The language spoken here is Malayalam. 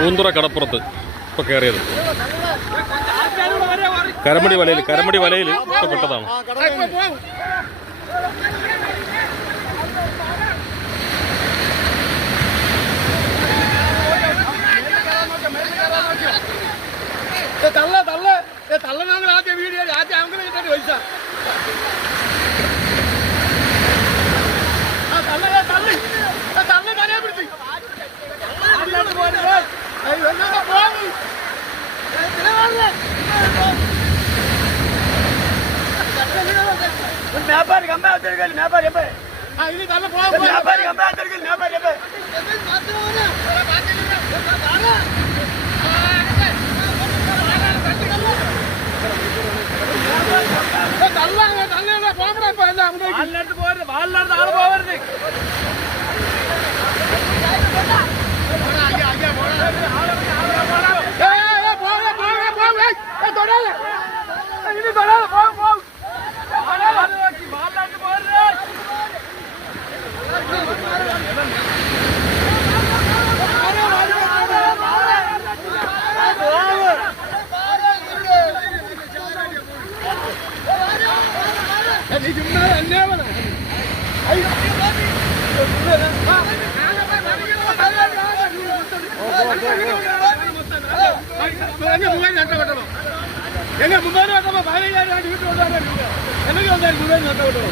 പൂന്തുറ കടപ്പുറത്ത് ഇപ്പോൾ കയറിയത്. കരമടി വലയിൽ ഇപ്പോൾ പെട്ടതാണ്. തള്ളനാങ്ങൾ ആദ്യ വീഡിയോ ആദ്യം അങ്ങനെ കിട്ടാൻ പൈസ തള്ളി തലയെ പിടിച്ച് വ്യാപാരി കമ്പനി വ്യാപാരി ഇനി തള്ള പോകാൻ വ്യാപാരി കമ്പനി വ്യാപാരി എന്നെ മുമ്പേര് വെക്കുമ്പോ 15,000 വീട്ടിൽ കൊണ്ടുവരാൻ എനിക്ക് വന്നാലും മുമ്പേര് നഷ്ടപ്പെട്ടോ